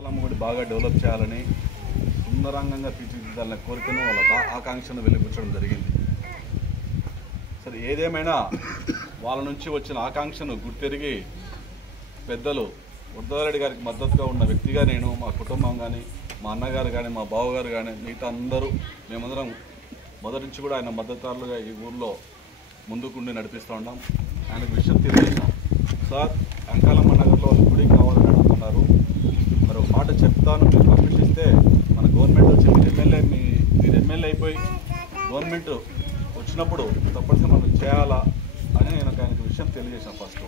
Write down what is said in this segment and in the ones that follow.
గుడి బాగా డెవలప్ చేయాలని సుందరంగా తీర్చిదిద్దాలనే కోరికను వాళ్ళ ఆకాంక్షను వెలిబుచ్చడం జరిగింది. సరే, ఏదేమైనా వాళ్ళ నుంచి వచ్చిన ఆకాంక్షను గుర్తెరిగి పెద్దలు ఉద్దవరెడ్డి గారికి మద్దతుగా ఉన్న వ్యక్తిగా నేను, మా కుటుంబం కానీ, మా అన్నగారు కానీ, మా బావగారు కానీ, మిగతా అందరూ మేమందరం మొదటి నుంచి కూడా ఆయన మద్దతుదారులుగా ఈ ఊర్లో ముందుకుండి నడిపిస్తూ ఉన్నాం. ఆయనకు విషయం తెలియజేశాం. సార్, అంకాలమ్మ నగర్లో వాళ్ళు గుడి కావాలని అడుగుతున్నారు, మరి ఒక మాట చెప్తాను, మీరు పర్మిషన్ ఇస్తే మన గవర్నమెంట్ వచ్చి మీరు ఎమ్మెల్యే అయిపోయి గవర్నమెంట్ వచ్చినప్పుడు తప్పనిసరి మనం చేయాలా అని నేను ఆయనకు విషయం తెలియజేశాను. ఫస్ట్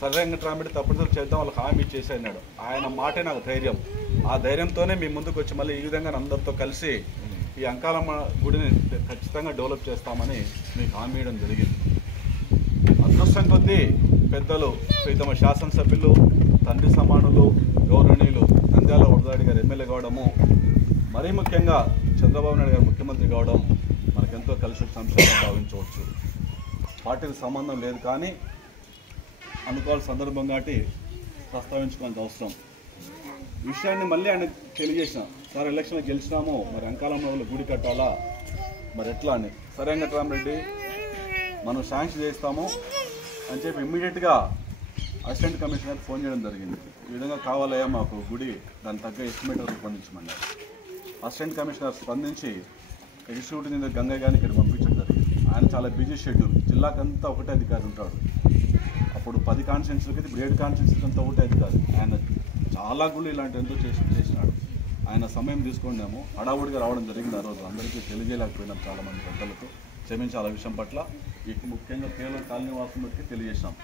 సరే వెంకటరామిరెడ్డి తప్పనిసరి చేద్దాం, వాళ్ళకి హామీ ఇచ్చేసి అన్నాడు. ఆయన మాటే నాకు ధైర్యం. ఆ ధైర్యంతోనే మీ ముందుకు వచ్చి మళ్ళీ ఈ విధంగా అందరితో కలిసి ఈ అంకాలమ్మ గుడిని ఖచ్చితంగా డెవలప్ చేస్తామని మీకు హామీ ఇవ్వడం జరిగింది. అదృష్టం కొద్దీ పెద్దలు ప్రీతమ శాసనసభ్యులు, తండ్రి సమానులు, గౌరవనీయులు నంద్యాల ఉద్దవరెడ్డి గారు ఎమ్మెల్యే కావడము, మరీ ముఖ్యంగా చంద్రబాబు నాయుడు గారు ముఖ్యమంత్రి కావడం మనకెంతో కలిసి వచ్చిన అంశంగా భావించవచ్చు. పార్టీకి సంబంధం లేదు, కానీ అనుకోవాల్సిన సందర్భం కాబట్టి ప్రస్తావించుకోవాల్సిన అవసరం. విషయాన్ని మళ్ళీ ఆయన తెలియజేసిన, సార్ ఎలక్షన్లో గెలిచినాము, మరి అంకాలమ్మ గుడి కట్టాలా, మరి ఎట్లా అని. సరే వెంకటరామిరెడ్డి, మనం శాంక్షన్ చేస్తాము అని చెప్పి ఇమ్మీడియట్గా అసిస్టెంట్ కమిషనర్ ఫోన్ చేయడం జరిగింది. ఈ విధంగా కావాలయ్యా మాకు గుడి, దాని తగ్గ ఎస్టిమేటర్ రూపొందించమన్నారు. అసిస్టెంట్ కమిషనర్ స్పందించి ఎగ్జిక్యూటివ్ గంగయ్య గారిని ఇక్కడ పంపించడం జరిగింది. ఆయన చాలా బిజీ షెడ్యూల్, జిల్లాకంతా ఒకటే అధికారి ఉంటాడు. అప్పుడు 10 కాన్స్టిట్యున్సీలకి, ఇప్పుడు 7 కాన్స్టిట్యున్సీలకి అంతా ఒకటే అధికారి. ఆయన చాలా గుళ్ళు ఇలాంటి ఎంతో చేసినాడు. ఆయన సమయం తీసుకున్నాము, హడావుడిగా రావడం జరిగింది. ఆ రోజు అందరికీ తెలియజేయలేకపోయినాం, చాలామంది పెద్దలతో క్షమించాలి. ఆ విషయం పట్ల ముఖ్యంగా కేవలం కాలనీవాసం బట్టి తెలియజేసాం.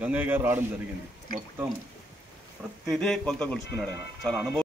గంగయ్య గారు రావడం జరిగింది. మొత్తం ప్రతిదీ కొలత కొలుచుకున్నాడు. ఆయన చాలా అనుభవం.